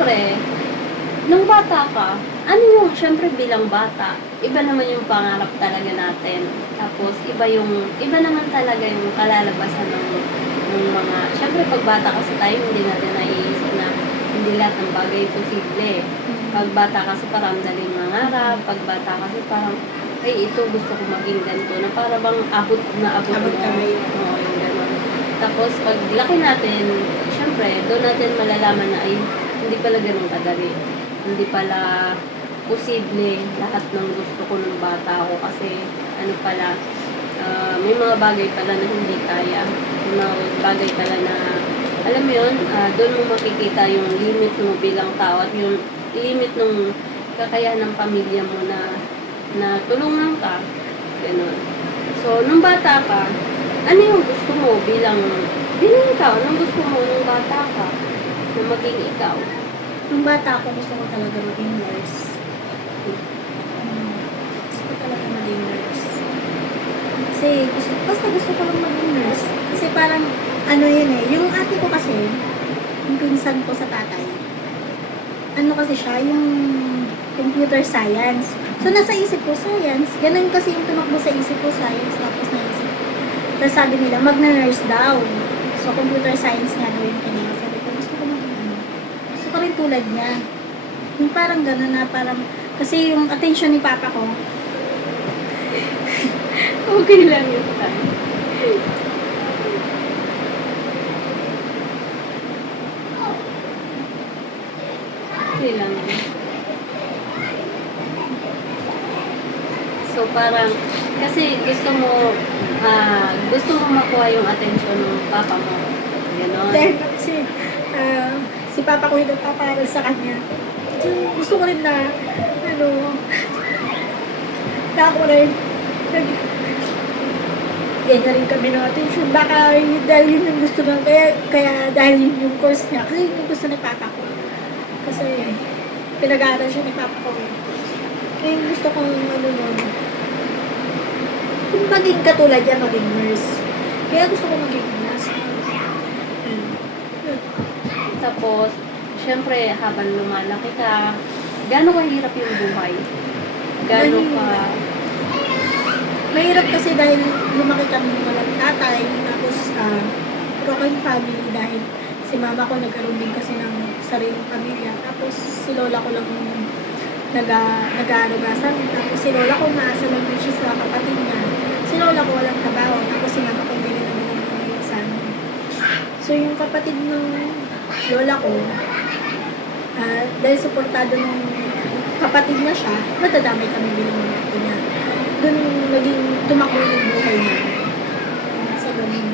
syempre, nung bata ka, ano yung, syempre bilang bata, iba naman yung pangarap talaga natin. Tapos, iba naman talaga yung kalalabasan ng mga, syempre pag bata kasi tayo, hindi natin naiisip na hindi lahat ng bagay posible. Pag bata kasi parang daling mangarap, pag bata kasi parang, ay ito gusto ko maging ganito, na para bang abot na abot Abot mo. kamay. Oo, yung gano'n. Tapos, pag laki natin, syempre, doon natin malalaman na ay, hindi pala ganun kadali. Hindi pala posible lahat ng gusto ko nung bata ako kasi ano pala, may mga bagay pala na hindi kaya. May mga bagay pala na, alam mo yun, doon mo makikita yung limit mo bilang tao at yung limit ng kakayahan ng pamilya mo na tulungan ka. Ganun. So, nung bata ka, ano yung gusto mo bilang ikaw? Anong gusto mo nung bata ka na maging ikaw? Nung bata ako, gusto ko talaga maging nurse. Gusto ko talaga maging nurse. Kasi basta gusto ko lang maging nurse. Kasi parang, ano yun eh, yung ate ko kasi, yung pinsan ko sa tatay, ano kasi siya, yung computer science. So, nasa isip ko, science. Ganun kasi yung tumakbo sa isip ko, science. Tapos naisip ko. Tapos sabi nila, magna-nurse daw. So, computer science nga daw yung kanina. Sabi ko, gusto ko maging ano. Gusto ko rin tulad niya. Yung parang gano'n na, parang, kasi yung attention ni papa ko, Okay lang yun tayo. Okay lang yun. So, parang, kasi gusto mo makuha yung attention ng papa mo. Ganon. dahil kasi, si papa ko yung nagpaparal sa kanya. So, gusto ko rin na, ano, na ako rin, ganyan rin kami ng attention. Baka dahil yun yung gusto na, kaya dahil yun yung course niya, kasi yun yung gusto ni papa ko. Kasi, pinag-aaral siya ni papa ko. Kaya yung gusto kong, ano nun, kung maging katulad yan, maging nurse. Kaya gusto ko maging nurse. Tapos, syempre, habang lumalaki ka, gaano kahirap yung buhay? Gaano ka... Mahirap kasi dahil lumaki kami ng walang tatay, tapos broken family dahil si mama ko nagkaroon din kasi ng sariling pamilya, tapos si lola ko lang nag-aaruga sa amin, tapos si lola ko maasa lang din siya sa kapatid niya, si lola ko walang trabaho, tapos si mama ko hindi rin naman nag-iingat sa amin. So yung kapatid ng lola ko, dahil suportado ng kapatid niya siya, nadadamay kami bilang mga apo niya. Doon naging tumakbo yung buhay namin. Sa ganun.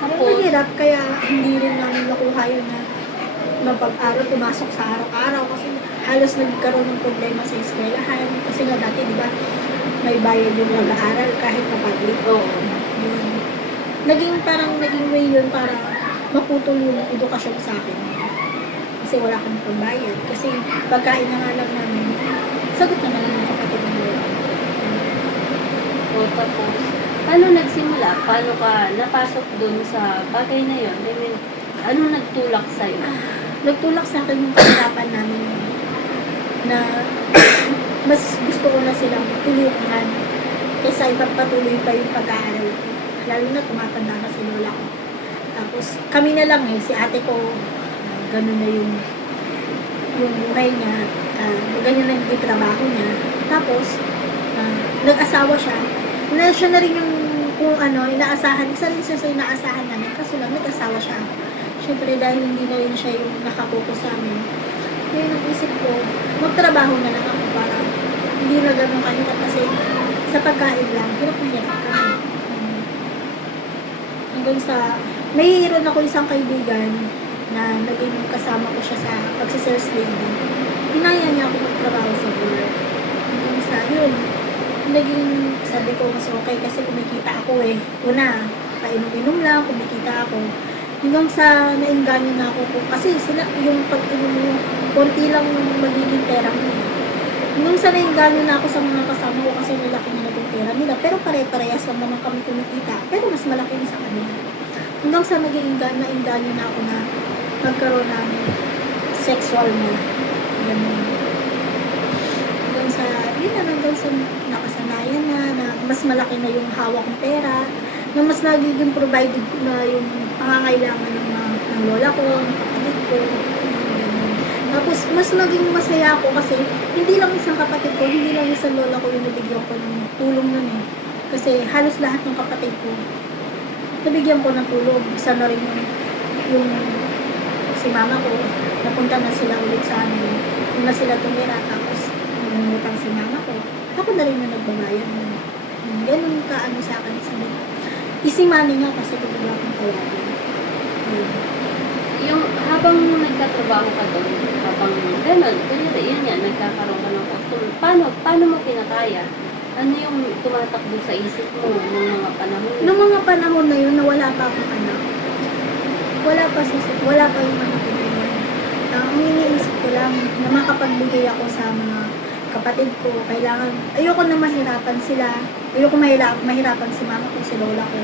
Tapos, mahirap, kaya hindi rin namin nakuha yun na mapag-aral, pumasok sa araw-araw kasi halos nagkaroon ng problema sa eskwelahan. Kasi nga dati, di ba, may bayad yung nag-aaral kahit na public. Oo. Naging way yun para maputol yung edukasyon sa akin. Kasi wala kami pambayad. Kasi pagkain na nga lang namin, sagot naman ng kapatid ng lola. O tapos, paano nagsimula? Paano ka napasok dun sa bagay na yun? I mean, ano nagtulak sa'yo? Nagtulak sa akin yung kahirapan namin na mas gusto ko na silang tulungan kaysa ipagpatuloy pa yung pag-aaral ko. Lalo na tumatanda na si lola ko. Tapos kami na lang si ate ko, ganun na yung buhay niya, ganyan na yung trabaho niya. Tapos, nag-asawa siya. Na siya na rin yung kung ano, inaasahan. Isa rin siya sa inaasahan namin. Kaso lang, nag-asawa siya. Siyempre, dahil hindi na rin siya yung nakapokus sa amin. Kaya nag-isip ko, magtrabaho na lang ako para hindi na ganun kahirap kasi sa pagkain lang, hirap na hirap kami. Hanggang sa, mayroon ako isang kaibigan na naging kasama ko siya sa pagsisales lady. Hinaya niya ako magtrabaho sa bar. Hanggang sa, yun, naging, sabi ko, mas okay kasi kumikita ako Una, painom-inom lang, kumikita ako. Hanggang sa nainganyo na ako kasi sila, yung pag-inom mo, konti lang yung magiging pera mo. Hanggang sa nainganyo na ako sa mga kasama ko kasi malaki na naging pera nila. Pero pare-parehas lang naman kami kumikita. Pero mas malaki yung sa kanila. Hanggang sa nainganyo na ako na magkaroon ng sexual na. Ganun. Hanggang sa, yun na, hanggang sa nakasanayan na mas malaki na yung hawak ng pera, na mas nagiging provided ko na yung pangangailangan ng lola ko, ng kapatid ko, ganun. Tapos, mas naging masaya ako kasi hindi lang isang kapatid ko, hindi lang isang lola ko yung nabigyan ko ng tulong nun eh. Kasi halos lahat ng kapatid ko, nabigyan ko ng tulong. Isa na rin yung si mama ko, napunta na sila ulit sa amin. Yung na sila tumira, tapos nangungutang si mama ko. Ako na rin yung nagbabayad nun. Ganun ka ano sa akin. Sabi ko, easy money nga kasi kung wala akong tawagin. Yung habang nagtatrabaho ka doon, habang gano'n, kunyari, yun yan, nagkakaroon ka ng customer, paano mo kinakaya? Ano yung tumatakbo sa isip mo nung mga panahon? Noong mga panahon na yun, na wala pa akong anak, wala pa yung anak ko na yun. Ang iniisip ko lang, na makapagbigay ako sa mga kapatid ko, ayoko na mahirapan sila, ayoko mahirapan si mama ko, si lola ko.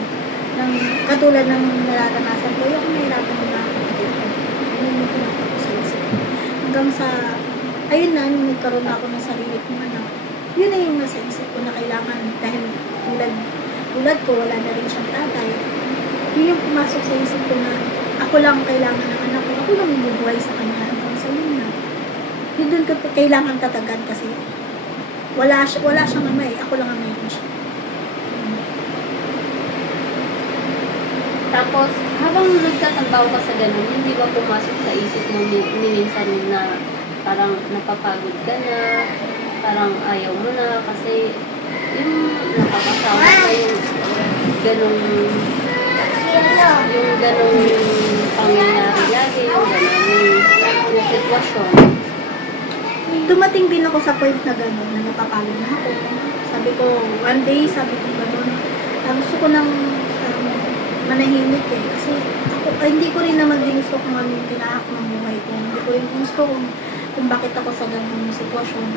Katulad ng nararanasan ko, ayoko mahirapan yung mga kapatid ko. Yun yung tumatakbo sa isip ko. Hanggang sa, ayun na, nung nagkaroon ako ng sarili kong anak, yun na yung nasa isip ko na kailangan, dahil tulad ko, wala na rin siyang tatay. Yun yung pumasok sa isip ko na ako lang kailangan ng anak ko, ako lang yung bubuhay sa kanya hanggang sa yun na. Yun dun ko kailangan tatagan kasi wala siyang ama eh, ako lang ang meron siya. Tapos, habang nagtatrabaho ka sa ganun, hindi ba pumasok sa isip mo minsan na parang napapagod ka na, parang ayaw mo na kasi yung nakakasama ka yung ganung pangyayari lagi, yung ganung sitwasyon. Dumating din ako sa point na gano'n, na napapagod na ako. Sabi ko, one day, sabi ko gano'n, gusto ko nang manahimik eh. Kasi ako, hindi ko rin naman ginusto kung ano yung tinahak ng buhay ko. Hindi ko rin gusto kung bakit ako sa ganung sitwasyon.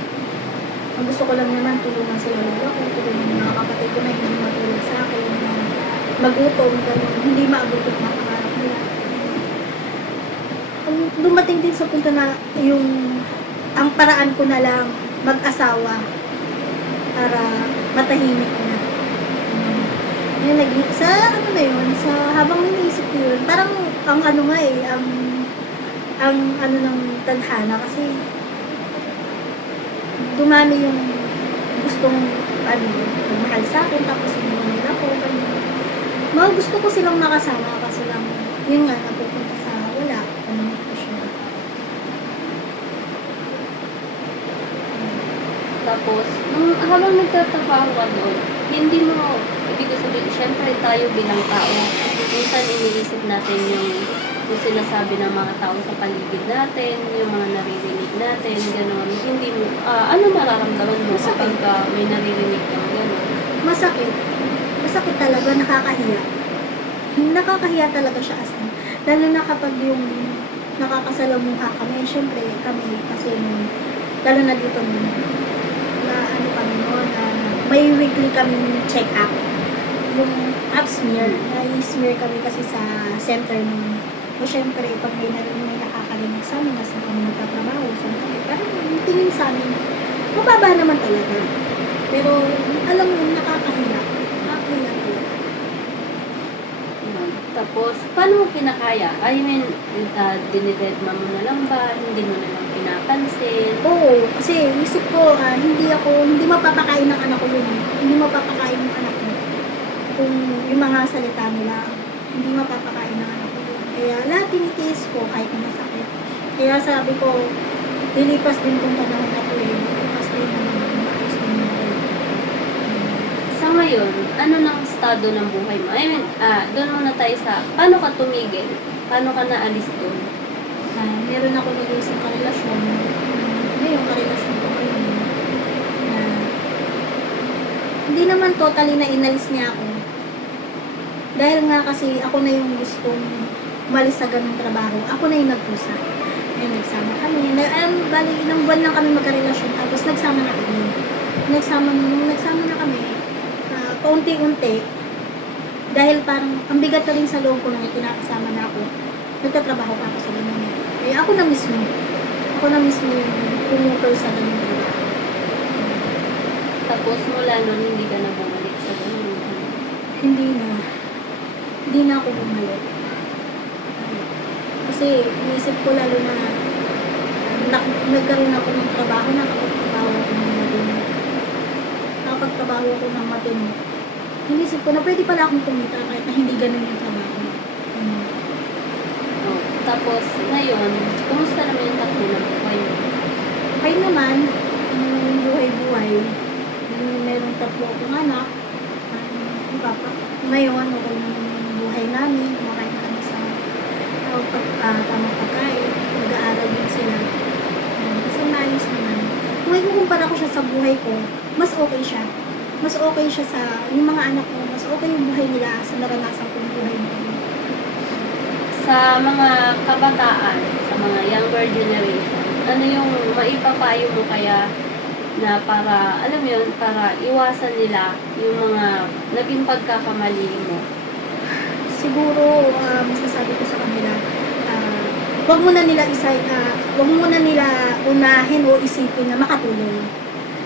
Ang gusto ko lang naman tulungan sila lola ko, tulungan yung mga kapatid ko na hindi matulog sa akin, na magutom, gano'n, hindi maabot yung mga pangarap nila. Dumating din sa punto na ang paraan ko na lang mag-asawa para matahimik na. Yung sa ano na yun, sa habang iniisip ko yun, parang ang ano nga eh, ang ano ng tadhana kasi dumami yung gustong magmahal sa akin, tapos inuwan nila ko, ganyan. Mga gusto ko silang makasama kasi lang, yun nga, napupunta sa wala, ko siya. Tapos, habang nagtatrabaho ka doon, hindi mo, ibig sabihin, syempre tayo bilang tao, minsan iniisip natin yung sinasabi ng mga tao sa paligid natin, yung mga naririnig natin, gano'n. Hindi mo, ano mararamdaman mo kapag may naririnig kang gano'n? Masakit talaga, nakakahiya. Nakakahiya talaga siya as in. Lalo na kapag yung nakakasalamuha kami, syempre kami, kasi lalo na dito na ano kami noon, may weekly kami check-up. Yung pap smear, na-smear kami kasi sa center noon. O syempre, pag may nakakarinig sa amin, nasa kami nagtatrabaho, saan kami, pero tingin sa amin, mababa naman talaga. Pero, alam mo, nakakahiya. Nakakahiya talaga. Tapos, paano mo pinakaya? I mean, dinidedma mo na lang ba? Hindi mo na lang pinapansin? Oo, kasi isip ko, hindi mapapakain ng anak ko yun eh. Hindi mapapakain ng anak ko. Kung yung mga salita nila, hindi mapapakain ng anak ko yun. Kaya lahat tinitiis ko kahit na masakit. Kaya sabi ko, lilipas din kong panahon na to eh. Lilipas din naman yung maayos din yung buhay ko. Sa ngayon, ano nang estado ng buhay mo? I mean, doon muna tayo sa, paano ka tumigil? Paano ka naalis doon? Meron ako nag-iisang karelasyon. Ngayon, karelasyon ko ngayon. Na, hindi naman totally na inalis niya ako. Dahil nga kasi ako na yung gustong umalis sa ganung trabaho. Ako na yung nagpusa. Ngayon, nagsama kami. Bali, ilang buwan lang kami magkarelasyon. Tapos, nagsama na kami. Nung nagsama na kami, paunti-unti, dahil parang ang bigat na rin sa loob ko nang ikinakasama na ako, nagtatrabaho pa ako sa ganun. Kaya ako na mismo, ako na mismo yung pumutol sa ganung trabaho. Tapos mula nun, hindi ka na bumalik sa ganun. Hindi na. Hindi na ako bumalik. Kasi inisip ko lalo na nagkaroon ako ng trabaho, nakapagtrabaho ako ng matino. Nakapagtrabaho ako ng matino. Inisip ko na pwede pala akong kumita kahit na hindi ganun yung trabaho. Oh. Tapos, ngayon, kumusta naman yung takbo ng buhay mo? Okay naman, yung buhay-buhay. Meron 3 akong anak. Papa. Ngayon, okay naman yung buhay namin. Kumakain kami sa tamang pagkain. Nag-aaral din sila. Kasi maayos naman. Kung ikukumpara ko siya sa buhay ko, mas okay siya. Mas okay siya sa yung mga anak ko. Mas okay yung buhay nila sa naranasan kong buhay nila. Sa mga kabataan, sa mga younger generation, ano yung maipapayo mo kaya na para, alam mo yun, para iwasan nila yung mga naging pagkakamali mo? Siguro, masasabi ko sa kanila, wag muna nila unahin o isipin na makatulong.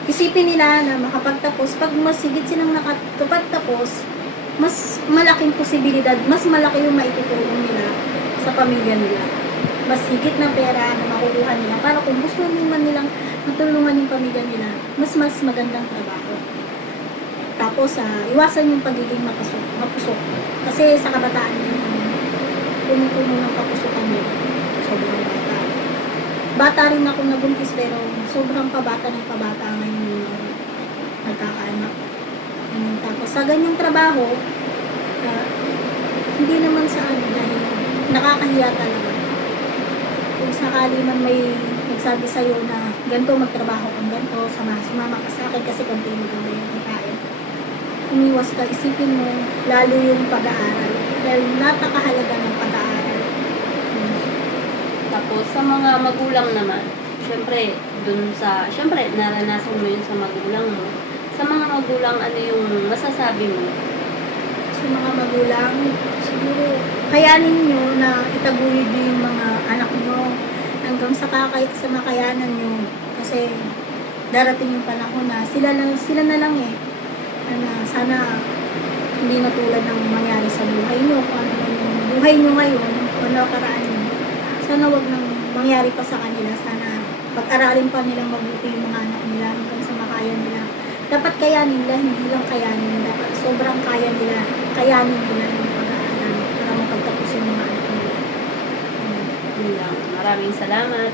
Isipin nila na makapagtapos, pag mas higit silang nakapagtapos, mas malaking posibilidad, mas malaki yung maitutulong nila sa pamilya nila. Mas higit na pera na makukuha nila para kung gusto naman nilang matulungan yung pamilya nila, mas magandang trabaho. Tapos, iwasan yung pagiging mapusok. Kasi sa kabataan nila, puno-puno ng kapusukan nila. Sobrang bata. Bata rin ako nabuntis pero sobrang pabata ng pabata ngayon yung nagkakaanak. Tapos sa ganyang trabaho, hindi naman sa dahil nakakahiya talaga. Kung sakali man may nagsabi sa'yo na ganito magtrabaho kang ganito, sumama ka sa akin kasi konti maganda yung pagkain. Umiwas ka, isipin mo lalo yung pag-aaral. Dahil napakahalaga ng pag-aaral. Tapos sa mga magulang naman, syempre naranasan mo yun sa magulang mo. Sa mga magulang, ano yung masasabi mo? Sa mga magulang, siguro kayanin nyo na itaguyod nyo yung mga anak nyo hanggang sa makayanan nyo. Kasi darating yung panahon na sila na lang na sana hindi na tulad ng mangyari sa buhay nyo. Kung ano man yung buhay nyo ngayon, o nakaraan nyo, sana wag nang mangyari pa sa kanila. Sana pag-aralin pa nilang mabuti yung mga anak nila hanggang sa makaya nila. Dapat kayanin nila, hindi lang kayanin. Dapat sobrang kayanin nila yung pag-aaral para mapagtapos yung mga anak nila. Yun lang. Maraming salamat.